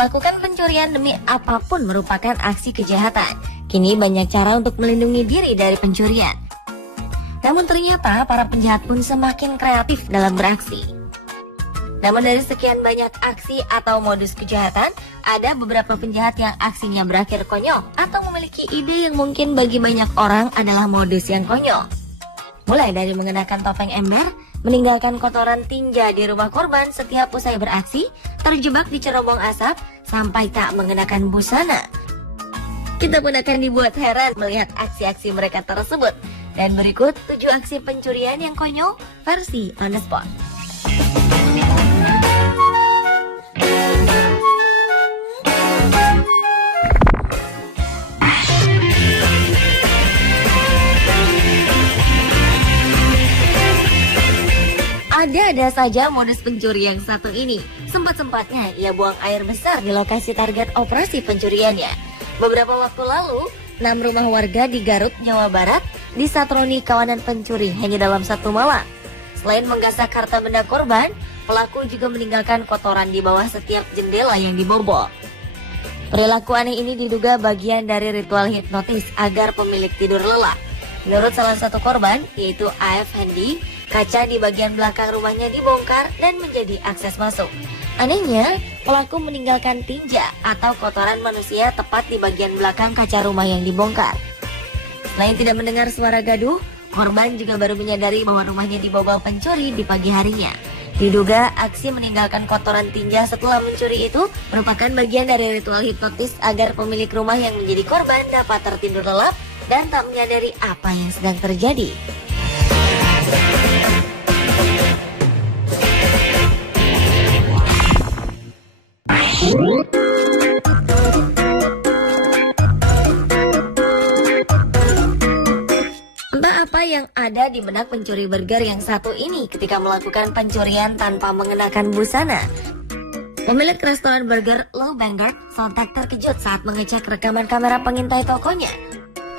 Melakukan pencurian demi apapun merupakan aksi kejahatan. Kini banyak cara untuk melindungi diri dari pencurian. Namun ternyata para penjahat pun semakin kreatif dalam beraksi. Namun dari sekian banyak aksi atau modus kejahatan, ada beberapa penjahat yang aksinya berakhir konyol atau memiliki ide yang mungkin bagi banyak orang adalah modus yang konyol. Mulai dari mengenakan topeng ember, meninggalkan kotoran tinja di rumah korban setiap usai beraksi, terjebak di cerobong asap, sampai tak mengenakan busana. Kita pun akan dibuat heran melihat aksi-aksi mereka tersebut. Dan berikut 7 aksi pencurian yang konyol versi on the spot. Ada saja modus pencuri yang satu ini. Sempat-sempatnya ia buang air besar di lokasi target operasi pencuriannya. Beberapa waktu lalu, 6 rumah warga di Garut, Jawa Barat disatroni kawanan pencuri hanya dalam satu malam. Selain menggasak harta benda korban, pelaku juga meninggalkan kotoran di bawah setiap jendela yang dibobol. Perilaku aneh ini diduga bagian dari ritual hipnotis agar pemilik tidur lelap. Menurut salah satu korban, yaitu AF Hendi, kaca di bagian belakang rumahnya dibongkar dan menjadi akses masuk. Anehnya, pelaku meninggalkan tinja atau kotoran manusia tepat di bagian belakang kaca rumah yang dibongkar. Selain tidak mendengar suara gaduh, korban juga baru menyadari bahwa rumahnya dibobol pencuri di pagi harinya. Diduga aksi meninggalkan kotoran tinja setelah mencuri itu merupakan bagian dari ritual hipnotis agar pemilik rumah yang menjadi korban dapat tertidur lelap dan tak menyadari apa yang sedang terjadi. Entah apa yang ada di benak pencuri burger yang satu ini ketika melakukan pencurian tanpa mengenakan busana. Pemilik restoran burger Low Bangert sontak terkejut saat mengecek rekaman kamera pengintai tokonya.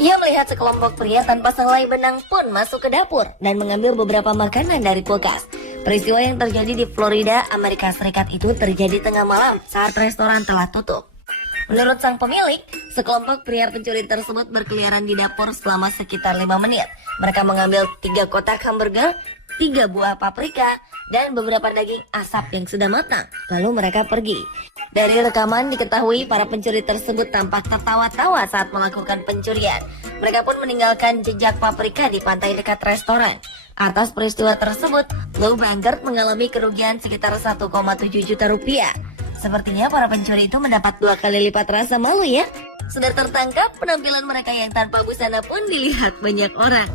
Ia melihat sekelompok pria tanpa sehelai benang pun masuk ke dapur dan mengambil beberapa makanan dari kulkas. Peristiwa yang terjadi di Florida, Amerika Serikat itu terjadi tengah malam saat restoran telah tutup. Menurut sang pemilik, sekelompok pria pencuri tersebut berkeliaran di dapur selama sekitar 5 menit. Mereka mengambil 3 kotak hamburger, 3 buah paprika, dan beberapa daging asap yang sudah matang. Lalu mereka pergi. Dari rekaman diketahui para pencuri tersebut tampak tertawa-tawa saat melakukan pencurian. Mereka pun meninggalkan jejak paprika di pantai dekat restoran. Atas peristiwa tersebut, Lou Bangert mengalami kerugian sekitar 1,7 juta rupiah. Sepertinya para pencuri itu mendapat 2 kali lipat rasa malu ya. Sudah tertangkap, penampilan mereka yang tanpa busana pun dilihat banyak orang.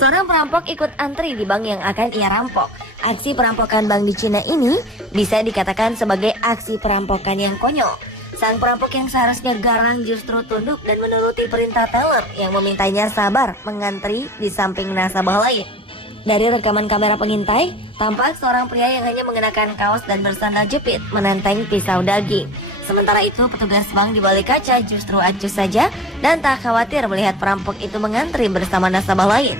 Seorang perampok ikut antri di bank yang akan ia rampok. Aksi perampokan bank di Cina ini bisa dikatakan sebagai aksi perampokan yang konyol. Sang perampok yang seharusnya garang justru tunduk dan menuruti perintah teller yang memintanya sabar mengantri di samping nasabah lain. Dari rekaman kamera pengintai, tampak seorang pria yang hanya mengenakan kaos dan bersandal jepit menenteng pisau daging. Sementara itu, petugas bank di balik kaca justru acuh saja dan tak khawatir melihat perampok itu mengantri bersama nasabah lain.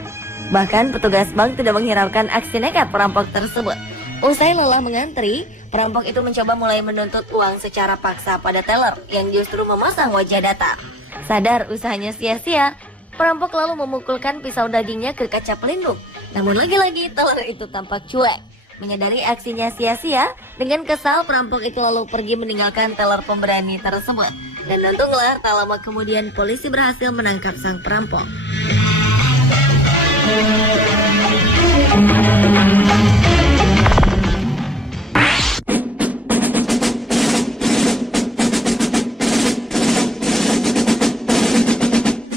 Bahkan petugas bank tidak menghiraukan aksi nekat perampok tersebut. Usai lelah mengantri, perampok itu mencoba mulai menuntut uang secara paksa pada teller yang justru memasang wajah datar. Sadar usahanya sia-sia, perampok lalu memukulkan pisau dagingnya ke kaca pelindung. Namun lagi-lagi teller itu tampak cuek. Menyadari aksinya sia-sia, dengan kesal perampok itu lalu pergi meninggalkan teller pemberani tersebut. Dan untunglah tak lama kemudian polisi berhasil menangkap sang perampok.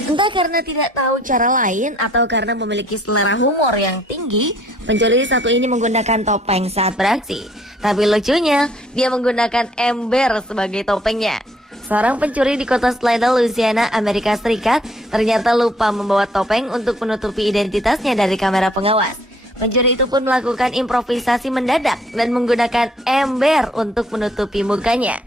Entah karena tidak tahu cara lain atau karena memiliki selera humor yang tinggi, pencuri satu ini menggunakan topeng saat beraksi. Tapi lucunya, dia menggunakan ember sebagai topengnya. Seorang pencuri di kota Slidell, Louisiana, Amerika Serikat ternyata lupa membawa topeng untuk menutupi identitasnya dari kamera pengawas. Pencuri itu pun melakukan improvisasi mendadak dan menggunakan ember untuk menutupi mukanya.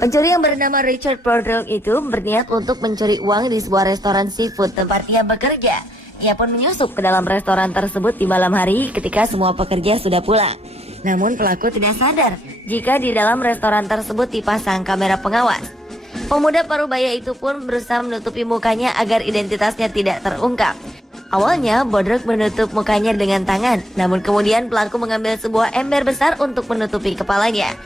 Pencuri yang bernama Richard Bordell itu berniat untuk mencuri uang di sebuah restoran seafood tempat ia bekerja. Ia pun menyusup ke dalam restoran tersebut di malam hari ketika semua pekerja sudah pulang. Namun pelaku tidak sadar jika di dalam restoran tersebut dipasang kamera pengawas. Pemuda parubaya itu pun berusaha menutupi mukanya agar identitasnya tidak terungkap. Awalnya, Bordell menutup mukanya dengan tangan, namun kemudian pelaku mengambil sebuah ember besar untuk menutupi kepalanya.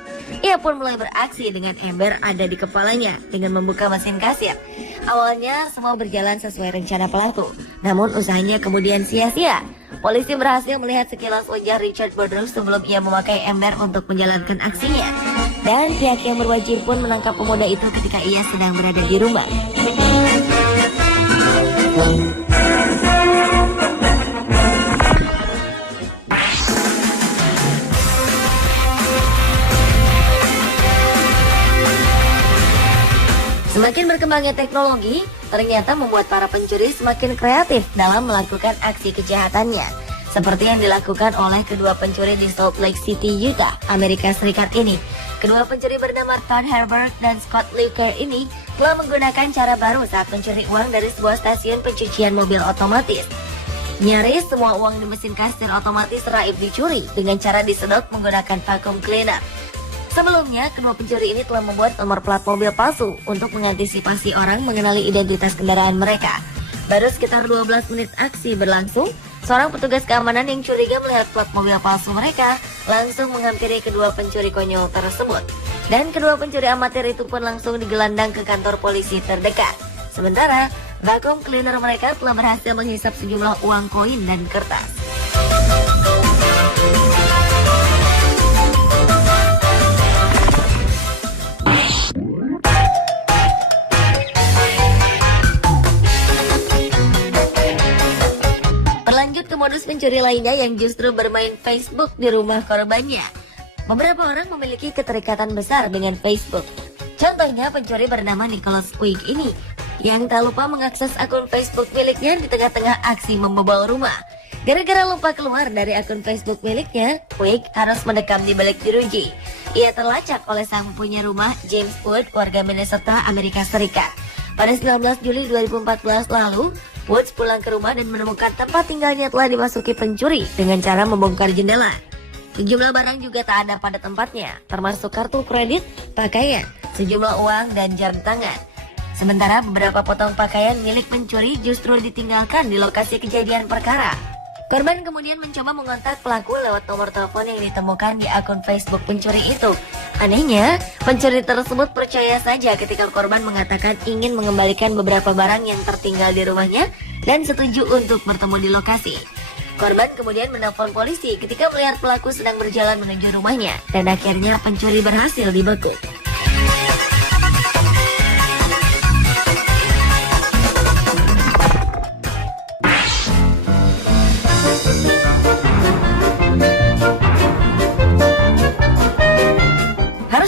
Ia pun mulai beraksi dengan ember ada di kepalanya dengan membuka mesin kasir. Awalnya semua berjalan sesuai rencana pelaku, namun usahanya kemudian sia-sia. Polisi berhasil melihat sekilas wajah Richard Bordell sebelum ia memakai ember untuk menjalankan aksinya. Dan pihak yang berwajib pun menangkap pemuda itu ketika ia sedang berada di rumah. Semakin berkembangnya teknologi, ternyata membuat para pencuri semakin kreatif dalam melakukan aksi kejahatannya. Seperti yang dilakukan oleh kedua pencuri di Salt Lake City, Utah, Amerika Serikat ini. Kedua pencuri bernama Todd Herbert dan Scott Luker ini telah menggunakan cara baru saat mencuri uang dari sebuah stasiun pencucian mobil otomatis. Nyaris semua uang di mesin kasir otomatis raib dicuri dengan cara disedot menggunakan vacuum cleaner. Sebelumnya, kedua pencuri ini telah membuat nomor plat mobil palsu untuk mengantisipasi orang mengenali identitas kendaraan mereka. Baru sekitar 12 menit aksi berlangsung, seorang petugas keamanan yang curiga melihat plat mobil palsu mereka langsung menghampiri kedua pencuri konyol tersebut. Dan kedua pencuri amatir itu pun langsung digelandang ke kantor polisi terdekat. Sementara, vacuum cleaner mereka telah berhasil menghisap sejumlah uang koin dan kertas. Berlanjut ke modus pencuri lainnya yang justru bermain Facebook di rumah korbannya. Beberapa orang memiliki keterikatan besar dengan Facebook. Contohnya pencuri bernama Nicholas Quigg ini, yang tak lupa mengakses akun Facebook miliknya di tengah-tengah aksi membobol rumah. Gara-gara lupa keluar dari akun Facebook miliknya, Quigg harus mendekam di balik jeruji. Ia terlacak oleh sang punya rumah, James Wood, warga Minnesota, Amerika Serikat. Pada 19 Juli 2014 lalu, Woods pulang ke rumah dan menemukan tempat tinggalnya telah dimasuki pencuri dengan cara membongkar jendela. Sejumlah barang juga tak ada pada tempatnya, termasuk kartu kredit, pakaian, sejumlah uang, dan jam tangan. Sementara beberapa potong pakaian milik pencuri justru ditinggalkan di lokasi kejadian perkara. Korban kemudian mencoba mengontak pelaku lewat nomor telepon yang ditemukan di akun Facebook pencuri itu. Anehnya, pencuri tersebut percaya saja ketika korban mengatakan ingin mengembalikan beberapa barang yang tertinggal di rumahnya dan setuju untuk bertemu di lokasi. Korban kemudian menelpon polisi ketika melihat pelaku sedang berjalan menuju rumahnya dan akhirnya pencuri berhasil dibekuk.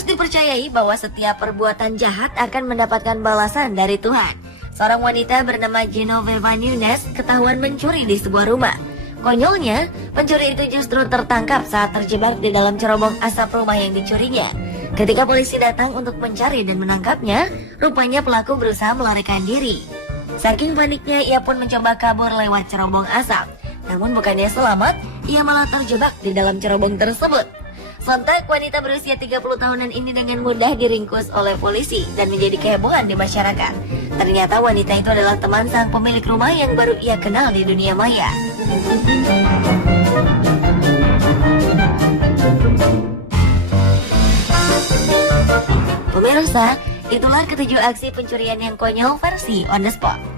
Dipercayai bahwa setiap perbuatan jahat akan mendapatkan balasan dari Tuhan. Seorang wanita bernama Genoveva Nunes ketahuan mencuri di sebuah rumah. Konyolnya, pencuri itu justru tertangkap saat terjebak di dalam cerobong asap rumah yang dicurinya. Ketika polisi datang untuk mencari dan menangkapnya, rupanya pelaku berusaha melarikan diri. Saking paniknya, ia pun mencoba kabur lewat cerobong asap. Namun bukannya selamat, ia malah terjebak di dalam cerobong tersebut. Sontak, wanita berusia 30 tahunan ini dengan mudah diringkus oleh polisi dan menjadi kehebohan di masyarakat. Ternyata wanita itu adalah teman sang pemilik rumah yang baru ia kenal di dunia maya. Pemirsa, itulah ketujuh aksi pencurian yang konyol versi On The Spot.